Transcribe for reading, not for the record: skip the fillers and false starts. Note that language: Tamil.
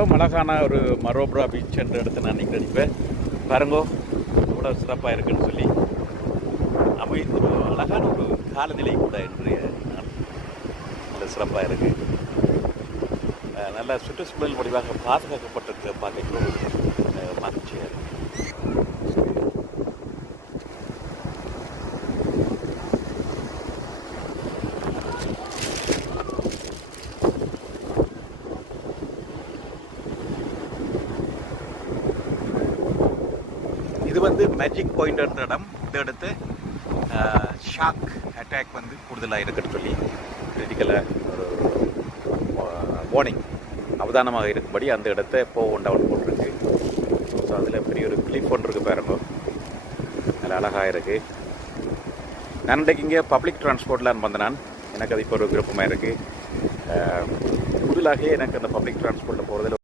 அழகான ஒரு மரோப்ரா பீச் என்ற இடத்த நான் இன்றைக்கி அடிப்பேன். பாருங்கோ எவ்வளோ சிறப்பாக இருக்குன்னு சொல்லி ஒரு அழகான ஒரு காலநிலை கூட இன்றைய நாள் நல்ல சிறப்பாக இருக்குது. நல்ல சுற்றுச்சூழல் வடிவாக பாதுகாக்கப்பட்டிருக்க பார்க்க மகிழ்ச்சியாக இருக்குது. இது வந்து மேஜிக் பாயிண்ட்ன்ற இடம். இந்த இடத்து ஷாக் அட்டாக் வந்து கூடுதலாக இருக்குன்னு சொல்லி கிரிட்டிக்கலாக ஒரு வார்னிங் அவதானமாக இருக்கும்படி அந்த இடத்த டவுன் போட்டிருக்கு. ஸோ அதில் பெரிய ஒரு கிளிப் ஒன்று இருக்குது பாருங்க, நல்ல அழகாக இருக்குது. நான் இன்றைக்கு இங்கே பப்ளிக் டிரான்ஸ்போர்ட்லாம் வந்தேன். எனக்கு அது இப்போ ஒரு விருப்பமாக இருக்குது. புதிலாக எனக்கு அந்த பப்ளிக் டிரான்ஸ்போர்ட்டில் போகிறதுல